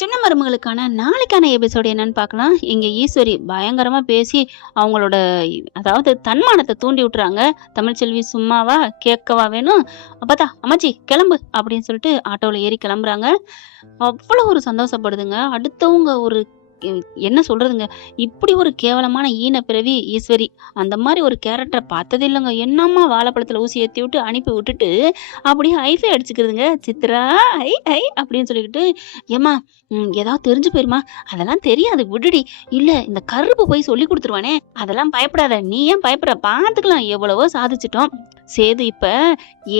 சின்ன மருமகளுக்கான நாளைக்கான எபிசோடு என்னன்னு பார்க்கலாம். இங்க ஈஸ்வரி பயங்கரமா பேசி அவங்களோட அதாவது தன்மானத்தை தூண்டி விட்டுறாங்க. தமிழ்ச்செல்வி சும்மாவா கேட்கவா வேணும், அப்பதான் அம்மாச்சி கிளம்பு அப்படின்னு சொல்லிட்டு ஆட்டோவில் ஏறி கிளம்புறாங்க. அவ்வளோ ஒரு சந்தோஷப்படுதுங்க. அடுத்தவங்க ஒரு என்ன சொல்றதுங்க, இப்படி ஒரு கேவலமான ஈன பிறவி ஈஸ்வரி. அந்த மாதிரி ஒரு கேரக்டரை பார்த்ததே இல்லைங்க. என்னம்மா வாழைப்பழத்துல ஊசி ஏற்றி விட்டு அனுப்பி விட்டுட்டு அப்படியே ஐஃபை அடிச்சுக்கிறதுங்க. சித்ரா ஐ ஐ அப்படின்னு சொல்லிக்கிட்டு, ஏம்மா ஏதாவது தெரிஞ்சு போயிருமா, அதெல்லாம் தெரியாது விடுடி, இல்ல இந்த கருப்பு போய் சொல்லி கொடுத்துருவானே, அதெல்லாம் பயப்படாத, நீ ஏன் பயப்படுற, பார்த்துக்கலாம், எவ்வளவோ சாதிச்சிட்டோம். சேது இப்ப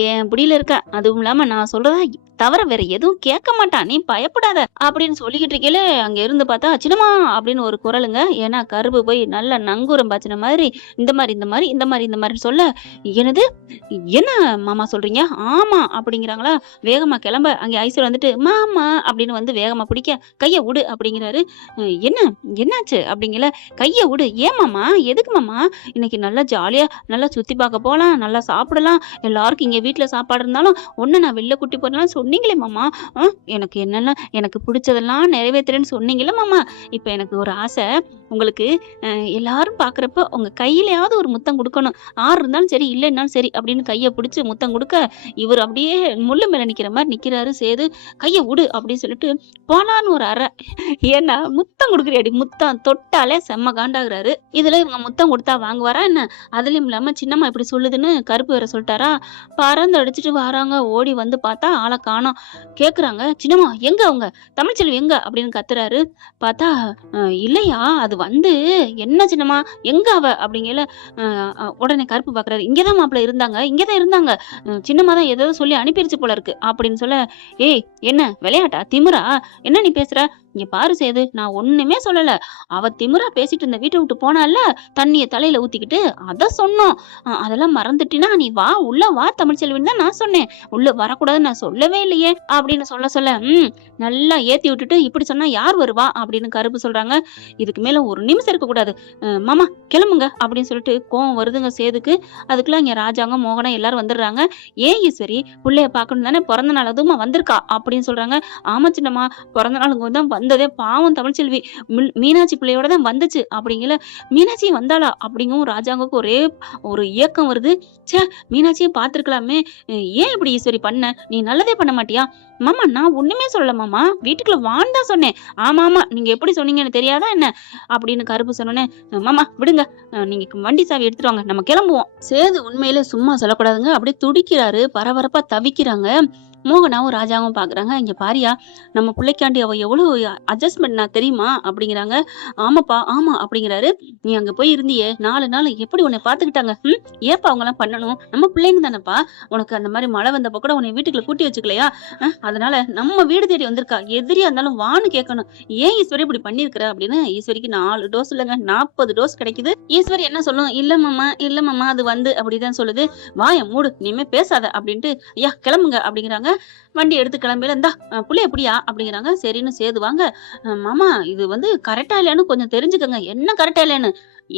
என் பிடியில இருக்க, அதுவும் இல்லாம நான் சொல்றதா தவிர வேற எதுவும் கேட்க மாட்டான், நீ பயப்படாத அப்படின்னு சொல்லிக்கிட்டு இருக்கேல, அங்க இருந்து பார்த்தா சின்னம்மா அப்படின்னு ஒரு குரலுங்க. ஏன்னா கருப்பு போய் நல்ல நங்கூரம் பாய்ச்சின மாதிரி இந்த மாதிரி இந்த மாதிரி இந்த மாதிரி இந்த மாதிரி சொல்ல, என்னது என்ன மாமா சொல்றீங்க, ஆமா அப்படிங்கிறாங்களா. வேகமா கிளம்ப அங்கே ஐஸ்வர் வந்துட்டு மாமா அப்படின்னு வந்து வேகமா பிடிக்க, கையை விடு அப்படிங்கிறாரு. என்ன என்னாச்சு அப்படிங்கல, கையை விடு. ஏன் மாமா, எதுக்கு மாமா, இன்னைக்கு நல்லா ஜாலியா நல்லா சுத்தி பார்க்க போகலாம், நல்லா சாப்பிடலாம், எல்லாருக்கும் இங்க வீட்டுல சாப்பாடு இருந்தாலும் ஒன்னு நான் வெளில குட்டி போறேன்னு சொன்னீங்களே மாமா, எனக்கு என்னென்ன எனக்கு பிடிச்சதெல்லாம் நிறைவேற்றுறேன்னு சொன்னீங்களே மாமா. இப்ப எனக்கு ஒரு ஆசை, உங்களுக்கு எல்லாரும் பாக்குறப்ப உங்க கையிலயாவது ஒரு முத்தம் கொடுக்கணும், ஆறு இருந்தாலும் சரி இல்லைன்னாலும் சரி அப்படின்னு கையை பிடிச்சி முத்தம் கொடுக்க, இவர் அப்படியே முள்ளு மேல நிக்கிற மாதிரி நிக்கிறாரு. சேது கையை விடு அப்படின்னு சொல்லிட்டு போலான்னு ஒரு அறை. ஏன்னா முத்தம் கொடுக்குறியாடி, முத்தம் தொட்டாலே செம்ம காண்டாகிறாரு. இதுல இவங்க முத்தம் கொடுத்தா வாங்குவாரா என்ன, அதுலயும் இல்லாம சின்னம்மா இப்படி சொல்லுதுன்னு கருப்பு வேற சொல்லிட்டாரா. பறந்து அடிச்சுட்டு வராங்க. ஓடி வந்து பார்த்தா ஆளை காணோம். கேக்குறாங்க, சின்னம்மா எங்க அவங்க, தமிழ்ச்செல்வி எங்க அப்படின்னு கத்துறாரு. பார்த்தா இல்லையா, அது வந்து என்ன சின்னம்மா எங்க அவ அப்படிங்கல. உடனே கருப்பு பாக்குறாரு, இங்கதான் மாப்பிள்ள இருந்தாங்க, இங்கதான் இருந்தாங்க, சின்னம்மா தான் ஏதோ சொல்லி அனுப்பிருச்சு போல இருக்கு அப்படின்னு சொல்ல, ஏய் என்ன விளையாட்டா, திமிரா, என்ன நீ பேசுற, இங்க பாரு சேது, நான் ஒண்ணுமே சொல்லல, அவ திமிரா பேசிட்டு இருந்த வீட்டை விட்டு போனால, தண்ணிய தலையில ஊத்திக்கிட்டு அத சொன்னோம், அதெல்லாம் மறந்துட்டினா நீ வா உள்ள வா தமிழ்ச்செல்வின்னு தான் நான் சொன்னேன், உள்ள வரக்கூடாதுன்னு நான் சொல்லவே இல்லையே அப்படின்னு சொல்ல நல்லா ஏத்தி விட்டுட்டு இப்படி சொன்னா யார் வருவா அப்படின்னு கருப்பு சொல்றாங்க. இதுக்கு மேல ஒரு நிமிஷம் இருக்க கூடாது, மாமா கிளம்புங்க அப்படின்னு சொல்லிட்டு கோவம் வருதுங்க சேதுக்கு. அதுக்குள்ள இங்க ராஜாங்க மோகனா எல்லாரும் வந்துடுறாங்க. ஏன் ஈஸ்வரி பிள்ளைய பாக்கணும் தானே, பிறந்த நாள் அதுவுமா வந்திருக்கா அப்படின்னு சொல்றாங்க. ஆமா சின்னம்மா, பிறந்த நாளுக்கு தான் வந்ததே, பாவம் தமிழ்ச்செல்வி மீனாட்சி பிள்ளையோட தான் வந்துச்சு அப்படிங்கல. மீனாட்சி வந்தாளா அப்படிங்கவும் ராஜாவுக்கு ஒரே ஒரு இயக்கம் வருது. சே, மீனாட்சியை பார்த்திருக்கலாமே, ஏன் இப்படி ஈஸ்வரி பண்ண, நீ நல்லதே பண்ண மாட்டியா, மாமா நான் ஒண்ணுமே சொல்லல மாமா, வீட்டுக்குள்ள வான்னு தான் சொன்னேன். ஆமா ஆமா, நீங்க எப்படி சொன்னீங்கன்னு தெரியாதா என்ன அப்படின்னு கருப்பு சொன்னோன்னே, மாமா விடுங்க, நீங்க வண்டி சாவி எடுத்துட்டு வாங்க, நம்ம கிளம்புவோம். சேது உண்மையிலே சும்மா சொல்லக்கூடாதுங்க, அப்படியே துடிக்கிறாரு, பரபரப்பா தவிக்கிறாங்க. மோகனாவும் ராஜாவும் பாக்குறாங்க. இங்க பாரியா, நம்ம பிள்ளைக்காண்டி அவ எவ்வளவு அட்ஜஸ்ட்மெண்ட் நான் தெரியுமா அப்படிங்கிறாங்க. ஆமாப்பா ஆமா அப்படிங்கிறாரு. நீ அங்க போய் இருந்தியே 4 நாள் எப்படி உன்னை பாத்துக்கிட்டாங்க, ஏப்பா அவங்க எல்லாம் பண்ணணும், நம்ம பிள்ளைங்க தானேப்பா, உனக்கு அந்த மாதிரி மழை வந்தப்ப கூட உன்னை வீட்டுக்குள்ள கூட்டி வச்சுக்கலையா, அதனால நம்ம வீடு தேடி வந்திருக்கா, எதிரியா இருந்தாலும் வான்னு கேட்கணும், ஏன் ஈஸ்வரி இப்படி பண்ணிருக்கிற அப்படின்னு. ஈஸ்வரிக்கு 4 டோஸ் இல்லைங்க, 40 டோஸ் கிடைக்குது. ஈஸ்வரி என்ன சொல்லும், இல்ல மாமா அது வந்து அப்படிதான் சொல்லுது. வாய மூடு, இனிமே பேசாத அப்படின்ட்டு, ஐயா கிளம்புங்க அப்படிங்கிறாங்க. வண்டி எடுத்து கிளம்பில, இந்தா புள்ளைய எப்படியா அப்படிங்கிறாங்க. சரின்னு சேதுவாங்க. மாமா இது வந்து கரெக்டா இல்லையான்னு கொஞ்சம் தெரிஞ்சுக்கங்க, என்ன கரெக்டா இல்லையான்னு,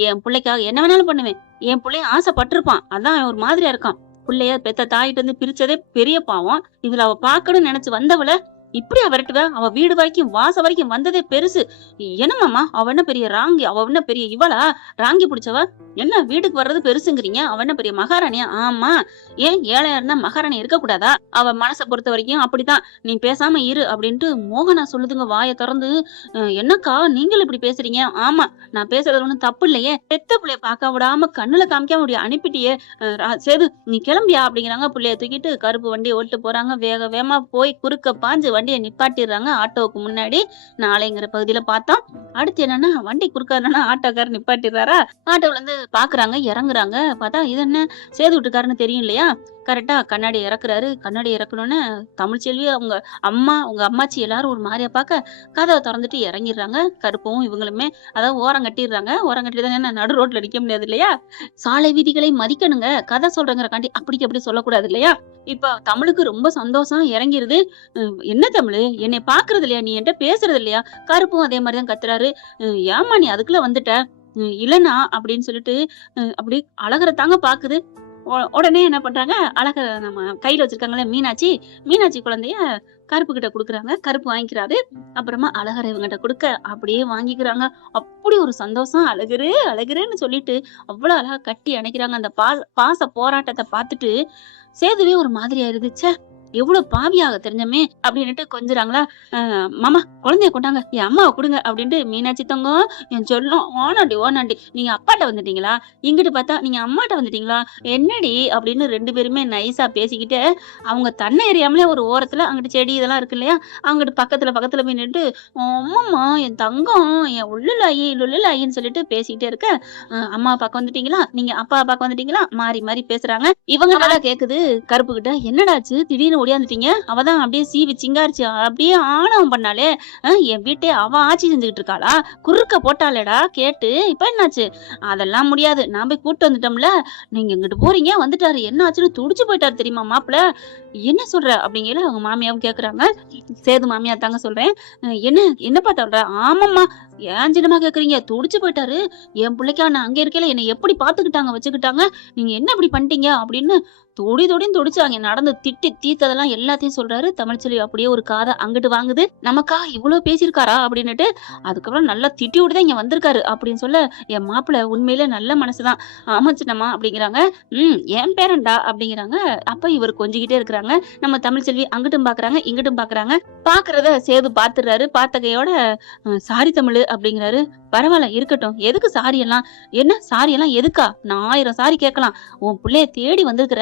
என் பிள்ளைக்காக என்ன வேணாலும் பண்ணுவேன், என் பிள்ளைய ஆசைப்பட்டிருப்பான், அதான் ஒரு மாதிரியா இருக்கான், பிள்ளைய பெத்த தாயிட்டு இருந்து பிரிச்சதே பெரிய பாவம், இதுல அவ பாக்கணும்னு நினைச்சு வந்தவள இப்படியா விரட்டுவ, அவ வீடு வரைக்கும் வாச வரைக்கும் வந்ததே பெருசு, என்னமாமா அவ என்ன பெரிய ராங்கி, அவ என்ன பெரிய இவளா ராங்கி பிடிச்சவ, என்ன வீட்டுக்கு வர்றது பெருசுங்கிறீங்க, அவ என்ன பெரிய மகாராணியா, ஆமா ஏன் ஏழையா இருந்தா மகாராணி இருக்க கூடாதா, அவ மனசை பொறுத்த வரைக்கும் அப்படித்தான், நீ பேசாம இரு அப்படின்ட்டு மோகனா சொல்லுதுங்க வாயை திறந்து. என்னக்கா நீங்களும் இப்படி பேசுறீங்க, ஆமா நான் பேசுறது ஒண்ணும் தப்பு இல்லையே, பெத்த பிள்ளைய பார்க்க விடாம கண்ணுல காமிக்காம முடிய அனுப்பிட்டியே, சேது நீ கிளம்பியா அப்படிங்கிறாங்க. பிள்ளைய தூக்கிட்டு கருப்பு வண்டியை ஓட்டு போறாங்க. வேக வேகமா போய் குறுக்க பாஞ்சு வண்டியை நிப்பாட்டிடுறாங்க ஆட்டோவுக்கு முன்னாடி. நாளைங்கிற பகுதியில பார்த்தோம். அடுத்து என்னன்னா, வண்டி குறுக்காருன்னா ஆட்டோக்காரர் நிப்பாட்டிடுறாரா. ஆட்டோல இருந்து பாக்குறாங்க, இறங்குறாங்க. பார்த்தா இது என்ன சேது வீட்டுக்காரன்னு தெரியும் இல்லையா. கரெக்டா கண்ணாடி இறக்குறாரு. கண்ணாடி இறக்கணும்னு தமிழ்ச்செல்வி அவங்க அம்மா உங்க அம்மாச்சி எல்லாரும் ஒரு மாதிரியா பார்க்க கதவை திறந்துட்டு இறங்கிடுறாங்க. கருப்பும் இவங்களுமே அதாவது ஓரம் கட்டிடுறாங்க. ஓரம் கட்டிட்டு தான், என்ன நடு ரோட்ல நிக்க முடியாது இல்லையா, சாலை விதிகளை மதிக்கணுங்க, கதை சொல்றேங்கிறக்காண்டி அப்படி சொல்லக்கூடாது இல்லையா. இப்ப தமிழுக்கு ரொம்ப சந்தோஷம் இறங்கிருது. என்ன தமிழ், என்னை பாக்குறது இல்லையா, நீ என்கிட்ட பேசுறது இல்லையா. கருப்பும் அதே மாதிரிதான் கத்துறாரு. ஏமா நீ அதுக்குள்ள வந்துட்ட, இல்லனா அப்படின்னு சொல்லிட்டு அப்படி அழகரை தாங்க பாக்குது. உடனே என்ன பண்றாங்க, அழகர் நம்ம கையில வச்சிருக்காங்களே மீனாட்சி குழந்தைய கருப்பு கிட்ட குடுக்குறாங்க. கருப்பு வாங்கிக்கிறாரு. அப்புறமா அழகர் இவங்கிட்ட குடுக்க அப்படியே வாங்கிக்கிறாங்க. அப்படி ஒரு சந்தோஷம். அழகரு அழகருன்னு சொல்லிட்டு அவ்வளவு அழகா கட்டி அணைக்கிறாங்க. அந்த பாச போராட்டத்தை பார்த்துட்டு சேதுவே ஒரு மாதிரி ஆயிருது. ச்சே, எவ்வளவு பாவியாக தெரிஞ்சமே அப்படின்னுட்டு கொஞ்சுறாங்களா. மாமா குழந்தைய கொண்டாங்க, என் அம்மாவை கொடுங்க அப்படின்ட்டு மீனாட்சி தங்கம் என் சொல்லும். ஓனாண்டி ஓனாண்டி, நீங்க அப்பாட்ட வந்துட்டீங்களா, இங்கிட்டு பார்த்தா நீங்க அம்மாட்ட வந்துட்டீங்களா, என்னடி அப்படின்னு 2 பேருமே நைஸா பேசிக்கிட்டு அவங்க தன்னை எறியாமலே ஒரு ஓரத்துல அங்கிட்டு செடி இதெல்லாம் இருக்கு இல்லையா, அங்கிட்டு பக்கத்துல போய் நின்று அம்மாம்மா என் தங்கம் என் உள்ளுலாயின்னு சொல்லிட்டு பேசிக்கிட்டே இருக்க, அம்மா பார்க்க வந்துட்டீங்களா, நீங்க அப்பா பார்க்க வந்துட்டீங்களா, மாறி மாறி பேசுறாங்க. இவங்க நல்லா கேக்குது. கருப்பு கிட்ட என்னடாச்சு திடீர்னு ஓடியாந்துட்டீங்க, அவதான் அப்படியே சீவி சிங்காரிச்சு அப்படியே ஆணவம் பண்ணாலே, என் வீட்டே அவ ஆட்சி செஞ்சுக்கிட்டு இருக்காளா, குறுக்க போட்டாளேடா கேட்டு, இப்ப என்னாச்சு, அதெல்லாம் முடியாது, நான் போய் கூட்டு வந்துட்டோம்ல, நீங்க இங்கிட்டு போறீங்க வந்துட்டாரு, என்ன ஆச்சுன்னு துடிச்சு போயிட்டாரு தெரியுமா மாப்பிள்ள, என்ன சொல்ற அப்படிங்கிற அவங்க மாமியாவும் கேக்குறாங்க. சேது மாமியா தாங்க சொல்றேன். என்னப்பா சொல்ற, ஆமாம்மா ஏன் சின்னமா கேக்குறீங்க, துடிச்சு போயிட்டாரு, என் பிள்ளைக்கா நான் அங்க இருக்கல என்னை எப்படி பாத்துக்கிட்டாங்க வச்சுக்கிட்டாங்க, நீங்க என்ன இப்படி பண்ணிட்டீங்க அப்படின்னு தொடின்னு துடிச்சாங்க. நடந்து திட்டி தீத்ததெல்லாம் எல்லாத்தையும் சொல்றாரு. தமிழ்ச்செல்வி அப்படியே ஒரு காதை அங்கிட்டு வாங்குது. நமக்கா இவ்வளவு பேசியிருக்காரா அப்படின்னுட்டு அதுக்கப்புறம் நல்லா திட்டி விட்டுதான் இங்க வந்திருக்காரு அப்படின்னு சொல்ல, என் மாப்பிள்ள உண்மையிலே நல்ல மனசுதான், ஆமா சின்னம்மா அப்படிங்கிறாங்க. என் பேரண்டா அப்படிங்கிறாங்க. அப்ப இவர் கொஞ்சிக்கிட்டே இருக்கிறாங்க. நம்ம தமிழ்ச்செல்வி அங்கிட்டும் பாக்குறாங்க இங்கிட்டும் பாக்குறாங்க. பாக்குறத சேது பாத்துறாரு. பாத்தகையோட சாரி தமிழ் அப்படிங்கிறாரு. பரவாயில்ல இருக்கட்டும், எதுக்கு சாரி எல்லாம், என்ன சாரி எல்லாம் எதுக்கா, நான் 1000 சாரி கேட்கலாம், உன் பிள்ளைய தேடி வந்திருக்கிற,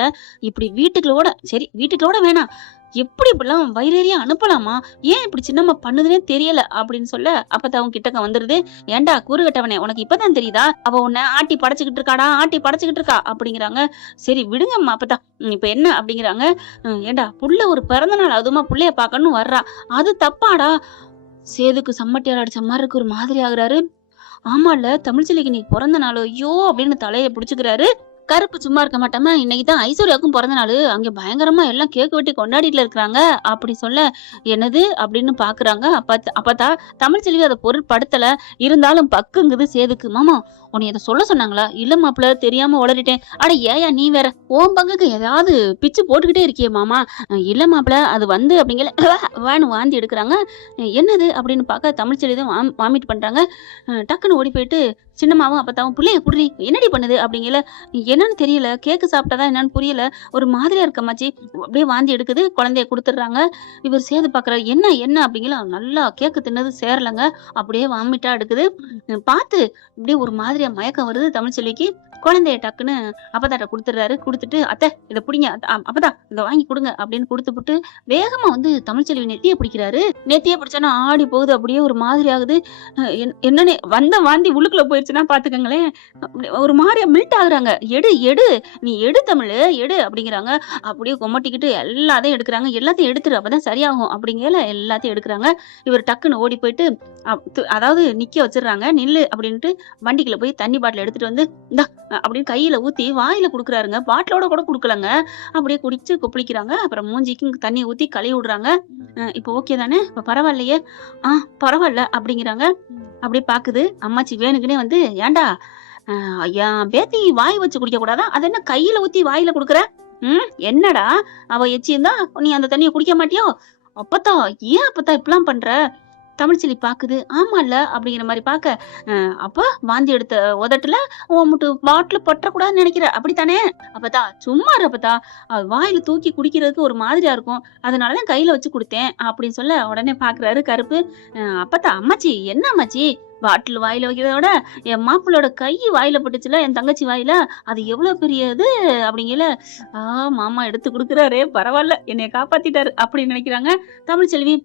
இப்படி வீட்டுக்குள்ளோட வேணாம், எப்படி இப்படிலாம் வயிறேறியா அனுப்பலாமா, ஏன் இப்படி சின்னம்மா பண்ணுதுன்னே தெரியல அப்படின்னு சொல்ல, அப்பதான் அவங்க கிட்டக்க வந்துருது. ஏண்டா கூறுகட்டவனே, உனக்கு இப்பதான் தெரியுதா, அவ உன்னை ஆட்டி படைச்சுக்கிட்டு இருக்கா அப்படிங்கிறாங்க. சரி விடுங்கம்மா, அப்பதான் இப்ப என்ன அப்படிங்கிறாங்க. ஏண்டா புள்ள ஒரு பிறந்த நாள் அதுமா புள்ளைய பாக்கணும்னு வர்றா, அது தப்பாடா. சேதுக்கு சம்மட்டியால் அடிச்ச மாதிரி இருக்கு, ஒரு மாதிரி ஆகுறாரு. ஆமால தமிழ்ச்செல்விக்கு நீ பிறந்த நாள், ஐயோ அப்படின்னு தலையை பிடிச்சுக்கிறாரு. கருப்பு சும்மா இருக்க மாட்டாம, இன்னைக்குதான் ஐஸ்வர்யாவுக்கும் பிறந்த நாள், அங்க பயங்கரமா எல்லாம் கேக் வெட்டி கொண்டாடிட்டு இருக்கிறாங்க அப்படி சொல்ல, என்னது அப்படின்னு பாக்குறாங்க. அப்பதான் தமிழ்ச்செல்வி அதை பொருட்படுத்தல, இருந்தாலும் பக்குங்குது சேதுக்கு. மாமா உன்னை இதை சொல்ல சொன்னாங்களா, இல்ல மாப்பிள்ள தெரியாம உளறிட்டேன். அட ஏயா நீ வேற ஓம் பங்குக்கு ஏதாவது பிச்சு போட்டுக்கிட்டே இருக்கியே மாமா, இல்ல மாப்பிள்ள அது வந்து அப்படிங்கிற வேணும் வாந்தி எடுக்கிறாங்க. என்னது அப்படின்னு பார்க்க தமிழ்ச்செல்வி தான் வாமிட் பண்றாங்க. டக்குன்னு ஓடி போயிட்டு சின்னம்மாவும் அப்பத்தாவும் பிள்ளைய குடுறி என்னடி பண்ணுது அப்படிங்கல, என்னன்னு தெரியல, கேக்கு சாப்பிட்டாதான் என்னன்னு புரியல, ஒரு மாதிரியா இருக்கமாச்சி, அப்படியே வாந்தி எடுக்குது, குழந்தைய கொடுத்துடுறாங்க. இவர் சேது பாக்குறாரு, என்ன அப்படிங்கல, நல்லா கேக்கு தின்னது சேரலங்க, அப்படியே வாமிட்டா எடுக்குது. பார்த்து இப்படியே ஒரு மாதிரியா மயக்கம் வருது தமிழ்ச்செல்விக்கு. குழந்தைய டக்குன்னு அப்பதாட்ட கொடுத்துடுறாரு. கொடுத்துட்டு அத்தை இதை பிடிங்க, அப்பதான் இதை வாங்கி கொடுங்க அப்படின்னு கொடுத்துப்புட்டு வேகமா வந்து தமிழ்ச்செல்வி நெத்திய பிடிக்கிறாரு. நெத்திய பிடிச்சானா ஆடி போகுது, அப்படியே ஒரு மாதிரி ஆகுது. என்னன்னு வந்த வாந்தி உள்ளுக்குள்ள போயிடுச்சுன்னா பாத்துக்கங்களேன், ஒரு மாதிரியா மில்ட் ஆகுறாங்க. எடு நீ எடு தமிழ் எடு அப்படிங்கிறாங்க. அப்படியே கொமட்டிக்கிட்டு எல்லாத்தையும் எடுக்கிறாங்க. எல்லாத்தையும் எடுத்துரு அப்பதான் சரியாகும் அப்படிங்கிற எல்லாத்தையும் எடுக்கிறாங்க. இவர் டக்குன்னு ஓடி போயிட்டு அதாவது நிக்க வச்சிடுறாங்க. நில்லு அப்படின்ட்டு வண்டிக்குள்ள போய் தண்ணி பாட்டில் எடுத்துட்டு வந்து இந்தா அப்படின்னு கையில ஊத்தி வாயில குடுக்குறாருங்க. பாட்டிலோட கூட குடுக்கலங்க, அப்படியே குடிச்சு கொப்பளிக்கிறாங்க. அப்புறம் மூஞ்சிக்கு தண்ணி ஊத்தி கழுவி விடுறாங்க. இப்ப ஓகே தானே, இப்ப பரவாயில்லையே, பரவாயில்ல அப்படிங்கிறாங்க. அப்படியே பாக்குது அம்மாச்சி வேணுக்குனே வந்து, ஏண்டா என் பேத்தி வாய் வச்சு குடிக்க கூடாதா, அது என்ன கையில ஊத்தி வாயில குடுக்குற, என்னடா அவ எச்சியிருந்தா நீ அந்த தண்ணியை குடிக்க மாட்டியோ, அப்பத்தா ஏன் அப்பத்தா இப்பெல்லாம் பண்ற, தமிழ்ச்செல்வி பாக்குது. ஆமா இல்ல அப்படிங்கிற மாதிரி பாக்க, அப்ப வாந்தி எடுத்த உதட்டுல உன்முட்டு பாட்டில் பற்றக்கூடாதுன்னு நினைக்கிற அப்படித்தானே, அப்பதான் சும்மா இருப்பதா, வாயில தூக்கி குடிக்கிறதுக்கு ஒரு மாதிரியா இருக்கும், அதனாலதான் கையில வச்சு கொடுத்தேன் அப்படின்னு சொல்ல, உடனே பாக்குறாரு கருப்பு. அப்பதான் அம்மாச்சி என்ன அம்மாச்சி, பாட்டில் வாயில வைக்கிறதோட என் மாப்பிள்ளோட கை வாயில பட்டுச்சுல, என் தங்கச்சி வாயில, அது எவ்வளவு பெரிய இது அப்படிங்கல, மாமா எடுத்து கொடுக்குறாரே பரவாயில்ல என்னைய காப்பாத்திட்டாரு அப்படின்னு நினைக்கிறாங்க தமிழ்ச்செல்வி.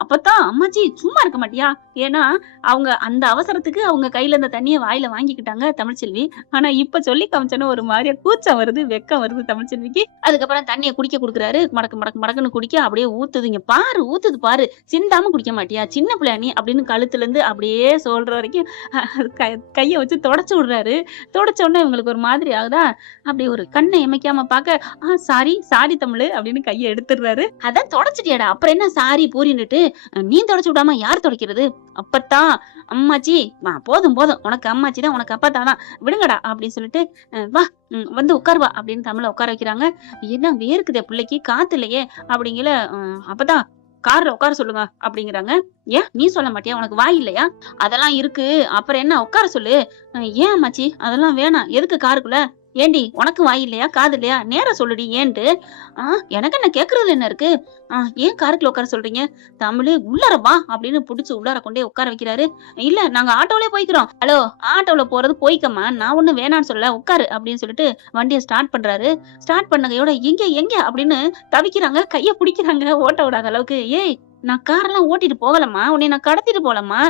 அப்பதான் அம்மாச்சி சும்மா இருக்க மாட்டியா, ஏன்னா அவங்க அந்த அவசரத்துக்கு அவங்க கையில இந்த தண்ணியை வாயில வாங்கிக்கிட்டாங்க தமிழ்ச்செல்வி. ஆனா இப்ப சொல்லி காமிச்சோன்னு ஒரு மாதிரியா கூச்சம் வருது, வெக்கம் வருது தமிழ்ச்செல்விக்கு. அதுக்கப்புறம் தண்ணியை குடிக்க கொடுக்குறாரு. மடக்குன்னு குடிக்க அப்படியே ஊத்துதுங்க பாரு, ஊத்துது பாரு, சிந்தாம குடிக்க மாட்டியா சின்ன பிள்ளையானி அப்படின்னு கழுத்துல இருந்து அப்படியே சொல்ற வரைக்கும் கைய வச்சு தொடச்சு விடுறாரு. தொடச்ச உடனே இவங்களுக்கு ஒரு மாதிரி ஆகுதா, அப்படி ஒரு கண்ணை எமைக்காம பாக்க, சாரி தமிழ் அப்படின்னு கையை எடுத்துடுறாரு. அதான் தொடச்சிட்டியாடா அப்புறம் என்ன சாரி பூரின்னுட்டு, நீ தொடச்சு விடாம யார் தொடக்கிறது, அப்பத்தான் அம்மாச்சி, போதும் உனக்கு அம்மாச்சி தான் உனக்கு அப்பத்தான் தான் விடுங்கடா அப்படின்னு சொல்லிட்டு, வா வந்து உட்காருவா அப்படின்னு தமிழ உட்கார வைக்கிறாங்க. என்ன வேர்க்குதே பிள்ளைக்கு காத்து இல்லையே அப்படிங்கல, அப்பதான் கார்ல உட்கார சொல்லுங்க அப்படிங்கிறாங்க. ஏன் நீ சொல்ல மாட்டியா? உனக்கு வாய் இல்லையா? அதெல்லாம் இருக்கு. அப்புறம் என்ன உட்கார சொல்லு. ஏன் அம்மாச்சி அதெல்லாம் வேணாம். எதுக்கு காருக்குள்ள? ஏண்டி உனக்கு வாய் இல்லையா? காது இல்லையா? நேரா சொல்லுடி ஏன்ட்டு. எனக்கு என்ன கேட்கறதுல என்ன இருக்கு? ஏன் காருக்குள்ள உட்கார சொல்றீங்க? தமிழு உள்ளார வா அப்படின்னு புடிச்சு உள்ளார கொண்டே உட்கார வைக்கிறாரு. இல்ல நாங்க ஆட்டோலயே போய்க்கிறோம். ஹலோ ஆட்டோல போறது போய்க்கம்மா. நான் ஒண்ணும் வேணான்னு சொல்லல. உட்காரு அப்படின்னு சொல்லிட்டு வண்டிய ஸ்டார்ட் பண்றாரு. ஸ்டார்ட் பண்ணகையோட எங்க எங்க அப்படின்னு தவிக்கிறாங்க. கைய பிடிக்கிறாங்க ஓட்ட விடாத அளவுக்கு. ஏய் நான் காரெல்லாம் ஓட்டிட்டு போகலம்மா. உன்னைய நான் கடத்திட்டு போகலம்மா.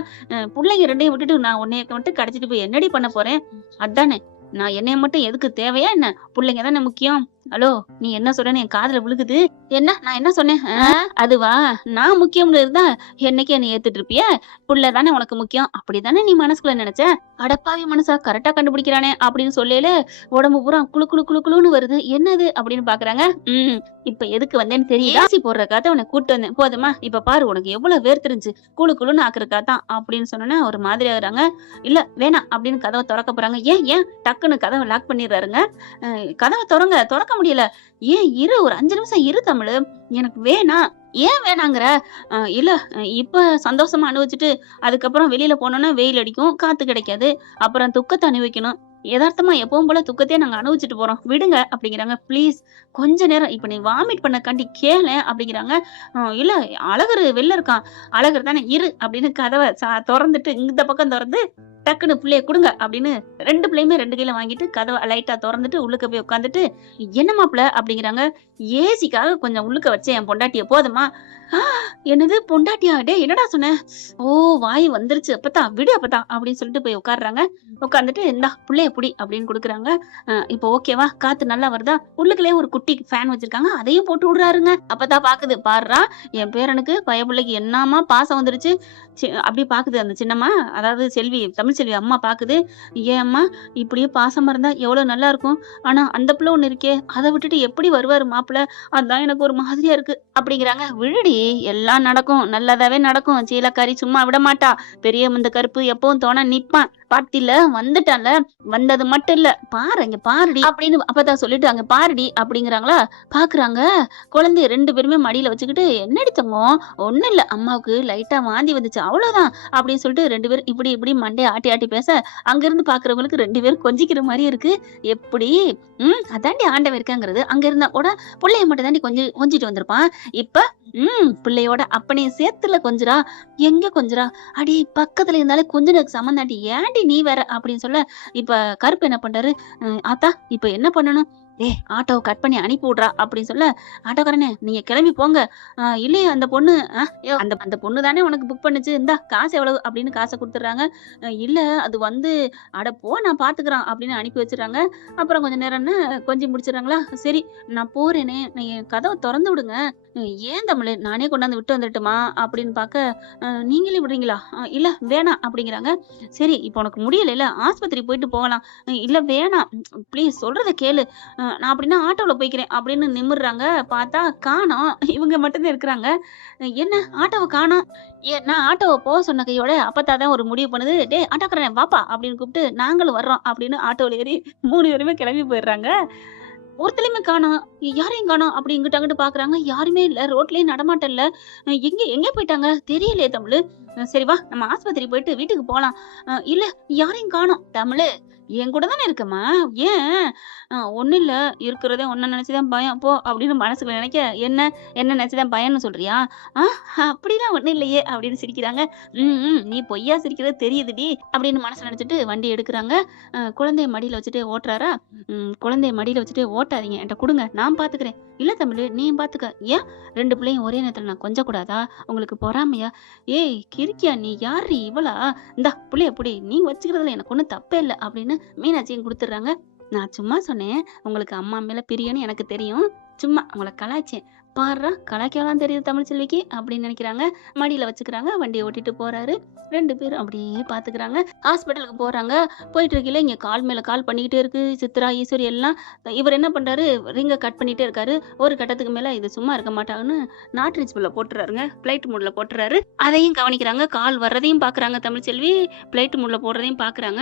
புள்ளைங்க 2யும் விட்டுட்டு நான் உன்னைய மட்டும் கடத்திட்டு போய் என்னடி பண்ண போறேன்? அதானே. நான் என்னைய மட்டும் எதுக்கு தேவையா என்ன? புள்ளைங்க தானே முக்கியம். ஹலோ நீ என்ன சொல்றேன்னு என் காதுல விழுகுது. என்ன நான் என்ன சொன்னேன்? அதுவா நான் முக்கியம்னு இருந்தா என்னைக்கு என்னை ஏத்துட்டு இருப்பிய? புள்ள தானே உனக்கு முக்கியம் அப்படிதானே நீ மனசுக்குள்ள நினைச்ச? அடப்பாவி மனசா கரெக்டா கண்டுபிடிக்கிறானே அப்படின்னு சொல்லல உடம்பு பூரா குளு குளு குளு குளுன்னு வருது. என்னது அப்படின்னு பாக்குறாங்க. இப்ப எதுக்கு வந்தேன்னு தெரியும். ஏசி போடுறக்காக உனக்கு கூட்டு வந்தேன் போதுமா? இப்ப பாரு உனக்கு எவ்வளவு வேர்த்திருந்துச்சு. குளு குளுன்னு ஆக்குறக்காதான் அப்படின்னு சொன்னோன்னே ஒரு மாதிரி ஆகுறாங்க. இல்ல வேணாம் அப்படின்னு கதவை திறக்க போறாங்க. ஏன் டக்குன்னு கதவை லாக் பண்ணிடுறாருங்க. கதவை திறக்க முடியல. ஏன் இரு ஒரு 5 நிமிஷம் இரு தமிழு. எனக்கு வேணாம். ஏன் வேணாங்கிற? இல்ல இப்ப சந்தோஷமா அனுபவிச்சுட்டு அதுக்கப்புறம் வெளியில போனோம்னா வெயில் அடிக்கும், காத்து கிடைக்காது. அப்புறம் துக்கத்தை அனுபவிக்கணும். யதார்த்தமா எப்பவும் போல துக்கத்தையே நாங்க அனுபவிச்சுட்டு போறோம். விடுங்க அப்படிங்கிறாங்க. ப்ளீஸ் கொஞ்ச நேரம் இப்ப நீ வாமிட் பண்ணக்காண்டி கேளேன் அப்படிங்கிறாங்க. இல்ல அழகர் வெளில இருக்கான். அழகர் தானே இரு அப்படின்னு கதவை திறந்துட்டு இந்த பக்கம் திறந்து டக்குன்னு பிள்ளைய குடுங்க அப்படின்னு 2 பிள்ளையுமே 2 கையில வாங்கிட்டு கதவை லைட்டா திறந்துட்டு உள்ளுக்க போய் உட்காந்துட்டு என்ன மாப்பிள அப்படிங்கிறாங்க. ஏசிக்காக கொஞ்சம் உள்ளுக்க வச்சேன் என் பொண்டாட்டிய போதுமா? என்னது பொண்டாட்டியா? டே என்னடா சொன்ன? ஓ வாய் வந்துருச்சு அப்பத்தா விடு அப்பத்தா அப்படின்னு சொல்லிட்டு போய் உட்காடுறாங்க. உட்காந்துட்டு இந்தா புள்ளைய புடி அப்படின்னு கொடுக்குறாங்க. இப்போ ஓகேவா? காத்து நல்லா வருதா? உள்ளுக்குள்ளே ஒரு குட்டி ஃபேன் வச்சிருக்காங்க. அதையும் போட்டு விடுறாருங்க. அப்பதான் பாக்குது பாருடா என் பேரனுக்கு பயப்பிள்ளைக்கு என்னமா பாசம் வந்துருச்சு. அப்படி பாக்குது அந்த சின்னம்மா, அதாவது செல்வி தமிழ் செல்வி அம்மா பாக்குது. ஏம்மா இப்படியே பாசமா இருந்தா எவ்வளவு நல்லா இருக்கும். ஆனா அந்த பிள்ளை ஒண்ணு இருக்கே அதை விட்டுட்டு எப்படி வருவாரு மாப்பிள்ள? அதான் எனக்கு ஒரு மாதிரியா இருக்கு அப்படிங்கிறாங்க. விழுடி எல்லாம் நடக்கும், நல்லதாவே நடக்கும். சீலக்காரி சும்மா விட மாட்டா. பெரிய முந்த கருப்பு எப்பவும் தோண நிப்பான். பாத்தில வந்துட்டான்ல, வந்தது மட்டும் இல்ல பாரு அங்க பாருடி அப்படின்னு அப்பதான் சொல்லிட்டு அங்க பாருடி அப்படிங்கிறாங்களா. பாக்குறாங்க குழந்தைய 2 பேருமே மடியில வச்சுக்கிட்டு என்னடி தங்கம்? ஒண்ணும் இல்ல அம்மாவுக்கு லைட்டா வாந்தி வந்துச்சு அவ்வளவுதான் அப்படின்னு சொல்லிட்டு 2 பேரும் இப்படி இப்படி மண்டைய ஆட்டி ஆட்டி பேச அங்க இருந்து பாக்குறவங்களுக்கு 2 பேரும் கொஞ்சிக்கிற மாதிரி இருக்கு. எப்படி அதாண்டி ஆண்டவன் இருக்காங்கிறது. அங்க இருந்தா கூட பிள்ளைய மட்டும் தாண்டி கொஞ்சிட்டு வந்திருப்பான். இப்ப பிள்ளையோட அப்பனையும் சேர்த்துல கொஞ்சரா. எங்க கொஞ்சரா? அடி பக்கத்துல இருந்தாலே கொஞ்சம் சமந்தாண்டி ஏண்டி நீ வேற அப்படின்னு சொல்ல இப்ப கருப்பு என்ன பண்றாரு? ஆத்தா இப்ப என்ன பண்ணணும்? ஆட்டோவை கட் பண்ணி அனுப்பி விடுறா அப்படின்னு சொல்ல ஆட்டோக்காரனே நீங்க கிளம்பி போங்க. இல்லையே அந்த பொண்ணு அந்த பொண்ணு தானே உனக்கு புக் பண்ணுச்சு, இந்தா காசு எவ்வளவு அப்படின்னு காசை கொடுத்துட்றாங்க. இல்ல அது வந்து அட போ நான் பாத்துக்கிறேன் அப்படின்னு அனுப்பி வச்சிடறாங்க. அப்புறம் கொஞ்ச நேரம்னு கொஞ்சம் முடிச்சிடறாங்களா. சரி நான் போறேனே, நீங்க கதவை திறந்து விடுங்க. ஏன் தமிழ் நானே கொண்டாந்து விட்டு வந்துட்டுமா அப்படின்னு பார்க்க நீங்களே விடுறீங்களா? இல்ல வேணாம் அப்படிங்கிறாங்க. சரி இப்போ உனக்கு முடியல ஆஸ்பத்திரி போயிட்டு போகலாம். இல்ல வேணாம் ப்ளீஸ் சொல்றத கேளு. நான் அப்படின்னா ஆட்டோல போய்க்கிறேன் அப்படின்னு நிமிர்றாங்க. பார்த்தா காணோம். இவங்க மட்டும்தான் இருக்கிறாங்க. என்ன ஆட்டோவை காணோம்? நான் ஆட்டோவை போக சொன்ன கையோட அப்பத்தாதான் ஒரு முடிவு பண்ணுது. டே ஆட்டோக்காரனே வாப்பா அப்படின்னு கூப்பிட்டு நாங்களும் வர்றோம் அப்படின்னு ஆட்டோல ஏறி 3 பேருமே கிளம்பி போயிடுறாங்க. ஒருத்தலையுமே காணோம். யாரையும் காணோம் அப்படி இங்கிட்ட அங்கிட்டு பாக்குறாங்க. யாருமே இல்ல. ரோட்லயும் நடமாட்டம் இல்ல. எங்க போயிட்டாங்க தெரியலையே தமிழு. சரி வா நம்ம ஆஸ்பத்திரி போயிட்டு வீட்டுக்கு போலாம். இல்ல யாரையும் காணோம். தமிழு என் கூட தானே இருக்கமா? ஏன்? ஒண்ணும் இல்ல இருக்கிறதே ஒன்ன நினைச்சுதான் பயம் போ அப்படின்னு மனசுக்குள்ள நினைக்க என்ன நினைச்சுதான் பயம்னு சொல்றியா? அப்படிலாம் ஒண்ணும் இல்லையே அப்படின்னு சிரிக்கிறாங்க. நீ பொய்யா சிரிக்கிறது தெரியுதுடி அப்படின்னு மனசுல நினைச்சிட்டு வண்டி எடுக்கிறாங்க. குழந்தைய மடியில வச்சுட்டு ஓட்டுறாரா. குழந்தைய மடியில வச்சுட்டு ஓட்டாதீங்க என்கிட்ட கொடுங்க நான் பாத்துக்கிறேன். இல்ல தமிழ் நீ பாத்துக்க. ஏன் 2 பிள்ளையும் ஒரே நேரத்துல நான் கொஞ்சம் கூடாதா? உங்களுக்கு பொறாமையா? ஏய் கிரிக்கியா நீ யாரு இவளா? இந்தா புள்ளைய புடி நீ வச்சுக்கிறதுல எனக்கு ஒண்ணும் தப்பே இல்லை அப்படின்னு மீனாட்சியும் கொடுத்துட்றாங்க. நான் சும்மா சொன்னேன் உங்களுக்கு அம்மா மேல பிரியன்னு எனக்கு தெரியும். சும்மா உங்களை கலாய்ச்சேன். பாடுறா கலாய்க்கலாம் தெரியுது தமிழ் செல்விக்கு அப்படின்னு நினைக்கிறாங்க. மடியில வச்சுக்கிறாங்க. வண்டியை ஓட்டிட்டு போறாரு. 2 பேரும் அப்படியே பாத்துக்கிறாங்க. ஹாஸ்பிட்டலுக்கு போறாங்க. போயிட்டு இருக்கல இங்க கால் மேல கால் பண்ணிக்கிட்டே இருக்கு. சித்ரா ஈஸ்வரி எல்லாம். இவர் என்ன பண்றாரு? ரிங்க கட் பண்ணிட்டே இருக்காரு. ஒரு கட்டத்துக்கு மேல இது சும்மா இருக்க மாட்டாங்கன்னு நாட் ரீச்சபிள்ல போட்டுறாருங்க. பிளைட் மூட்ல போட்டுறாரு. அதையும் கவனிக்கிறாங்க. கால் வர்றதையும் பாக்குறாங்க தமிழ் செல்வி. பிளைட் மூட்ல போடுறதையும் பாக்குறாங்க.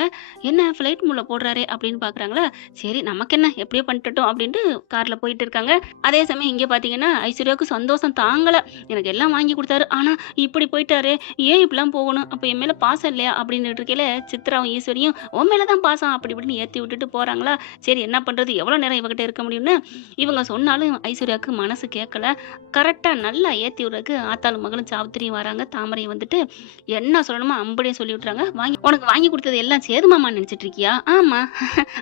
என்ன பிளைட் மூட்ல போடுறாரு அப்படின்னு பாக்குறாங்களா. சரி நமக்கு என்ன எப்படியோ பண்ணிட்டோம் அப்படின்ட்டு கார்ல போயிட்டு இருக்காங்க. அதே சமயம் இங்க பாத்தீங்கன்னா ஐஸ்வர்யாவுக்கு சந்தோஷம் தாங்கல. எனக்கு எல்லாம் வாங்கி கொடுத்தாரு, ஆனா இப்படி போயிட்டாரு, ஏன் இப்படிலாம் போகணும், அப்ப என் மேல பாசம் இல்லையா அப்படின்னு இருக்கையில சித்ராவும் ஈஸ்வரியும் உன் மேலதான் பாசம் அப்படி இப்படின்னு ஏத்தி விட்டுட்டு போறாங்களா. சரி என்ன பண்றது, எவ்வளவு நேரம் இவகிட்ட இருக்க முடியும்னு இவங்க சொன்னாலும் ஐஸ்வர்யாவுக்கு மனசு கேட்கல. கரெக்டா நல்லா ஏத்தி விடுறதுக்கு ஆத்தாளும் மகளும் சாவித்திரியும் வராங்க. தாமரையும் வந்துட்டு என்ன சொல்லணுமோ அம்படியே சொல்லி விட்டுறாங்க. உனக்கு வாங்கி கொடுத்தது எல்லாம் சேதுமாமா நினைச்சிட்டு இருக்கியா? ஆமா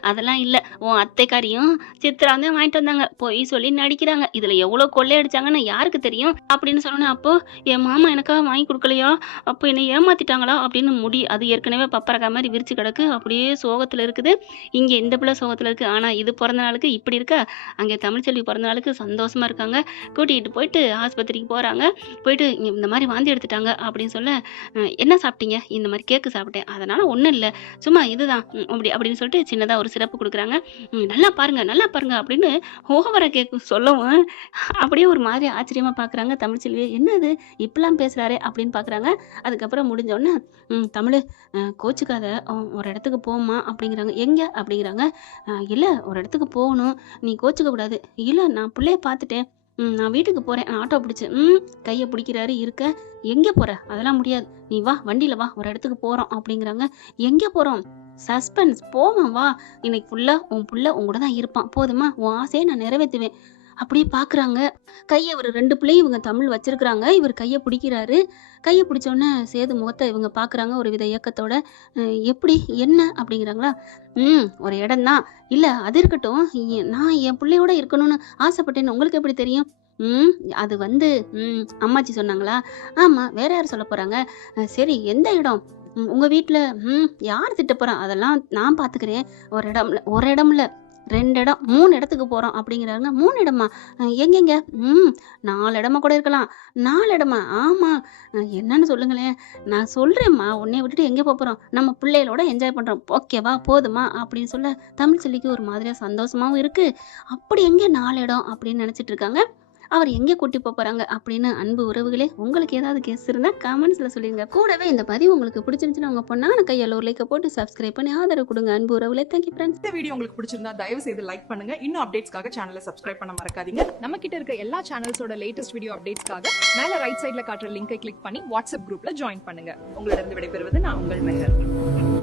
அதெல்லாம் இல்ல, உன் அத்தைக்காரியும் சித்ரா தான் வாங்கிட்டு வந்தாங்க, போய் சொல்லி நடிக்கிறாங்க, இதுல எவ்வளவு கொள்ளையடிச்சாங்கன்னு யாருக்கு தெரியும் அப்படின்னு சொன்னோன்னே, அப்போ என் மாமா எனக்காக வாங்கி கொடுக்கலையா, அப்போ என்னை ஏமாத்திட்டாங்களா அப்படின்னு அது ஏற்கனவே பப்பரக்கா மாதிரி விரிச்சு கிடக்கு, அப்படியே சோகத்துல இருக்குது. இங்க இந்த பிள்ளை சோகத்துல இருக்கு. ஆனா இது பிறந்த நாளுக்கு இப்படி இருக்க, அங்கே தமிழ்ச்செல்வி பிறந்த நாளுக்கு சந்தோஷமா இருக்காங்க. கூட்டிகிட்டு போயிட்டு ஆஸ்பத்திரிக்கு போறாங்க. போயிட்டு இந்த மாதிரி வாந்தி எடுத்துட்டாங்க அப்படின்னு சொல்ல, என்ன சாப்பிட்டீங்க? இந்த மாதிரி கேக்கு சாப்பிட்டேன், அதனால ஒன்றும் இல்லை, சும்மா இதுதான் அப்படின்னு சொல்லிட்டு சின்னதாக ஒரு சிறப்பு கொடுக்குறாங்க. நல்லா பாருங்க நல்லா பாருங்க அப்படின்னு ஓவரா கேக்கு சொல்லவும் அப்படியே ஒரு மாதிரி ஆச்சரியமா பார்க்குறாங்க தமிழ்ச்செல்வி. என்னது இப்பெல்லாம் பேசுறாரே அப்படின்னு பார்க்குறாங்க. அதுக்கப்புறம் முடிஞ்சோடனே தமிழ் கோச்சுக்காத, ஒரு இடத்துக்கு போமா அப்படிங்கிறாங்க. எங்க அப்படிங்கிறாங்க. இல்லை ஒரு இடத்துக்கு போகணும், நீ கோச்சுக்க கூடாது. இல்லை நான் பிள்ளைய பார்த்துட்டேன், நான் வீட்டுக்கு போறேன், நான் ஆட்டோ பிடிச்சு கையை பிடிக்கிறாரு. இருக்க எங்க போற, அதெல்லாம் முடியாது, நீ வா வண்டியில வா, ஒரு இடத்துக்கு போறோம் அப்படிங்கிறாங்க. எங்க போறோம்? சஸ்பென்ஸ், போவான் வா, இன்னைக்கு ஃபுல்லா உன் புள்ள உங்கூட தான் இருப்பான், போதுமா, உன் ஆசையை நான் நிறைவேற்றுவேன். அப்படியே பாக்குறாங்க. கையை ஒரு 2 பிள்ளையும் இவங்க தமிழ் வச்சிருக்கிறாங்க. இவர் கையை பிடிக்கிறாரு. கையை பிடிச்சோடனே சேது முகத்தை இவங்க பாக்குறாங்க ஒரு வித இயக்கத்தோட. எப்படி என்ன அப்படிங்கிறாங்களா. ஒரு இடம் தான், இல்ல அது இருக்கட்டும், நான் என் பிள்ளையோட இருக்கணும்னு ஆசைப்பட்டேன்னு உங்களுக்கு எப்படி தெரியும்? அது வந்து அம்மாச்சி சொன்னாங்களா? ஆமா, வேற யார் சொல்ல போறாங்க? சரி எந்த இடம்? உங்க வீட்டுல யார் திட்ட போறா, அதெல்லாம் நான் பாத்துக்கிறேன். ஒரு இடம் இல்ல 2 இடம் 3 இடத்துக்கு போறோம் அப்படிங்கிறாங்க. 3 இடமா? எங்கெங்க? 4 இடமா கூட இருக்கலாம். 4 இடமா? ஆமா, என்னன்னு சொல்லுங்களேன். நான் சொல்றேம்மா, உன்னைய விட்டுட்டு எங்க போறோம், நம்ம பிள்ளைகளோட என்ஜாய் பண்றோம், ஓகேவா, போதுமா அப்படின்னு சொல்ல தமிழ்ச்செல்விக்கு ஒரு மாதிரியா சந்தோஷமாவும் இருக்கு. அப்படி எங்க 4 இடம் அப்படின்னு நினைச்சிட்டு இருக்காங்க. அவர் எங்கே கூட்டி போறாங்க அப்படின்னு. அன்பு உறவுகளே, உங்களுக்கு ஏதாவது கேஸ் இருந்தா கமெண்ட்ஸ்ல சொல்லுங்க. கூடவே இந்த பதிவு உங்களுக்கு பிடிச்சிருந்துச்சுன்னா உங்க பொண்ணான கையால ஒரு லைக்கை போட்டு சப்ஸ்கிரைப் பண்ணி ஆதரவு கொடுங்க. அன்பு உறவுகளே, தேங்க்யூ ஃப்ரெண்ட்ஸ். இந்த வீடியோ உங்களுக்கு பிடிச்சிருந்தா தயவு செய்து லைக் பண்ணுங்க. இன்னும் அப்டேட்ஸ்க்காக சேனலை சப்ஸ்கிரைப் பண்ண மறக்காதீங்க. நம்ம கிட்ட இருக்க எல்லா சேனல்ஸோட லேட்டஸ்ட் வீடியோ அப்டேட்ஸ்க்காக மேல ரைட் சைட்ல காட்டுற லிங்கை கிளிக் பண்ணி வாட்ஸ்அப் குரூப்ல ஜாயின் பண்ணுங்க. உங்களிடம் விடைபெறுவது நான் உங்கள் மெஹர்.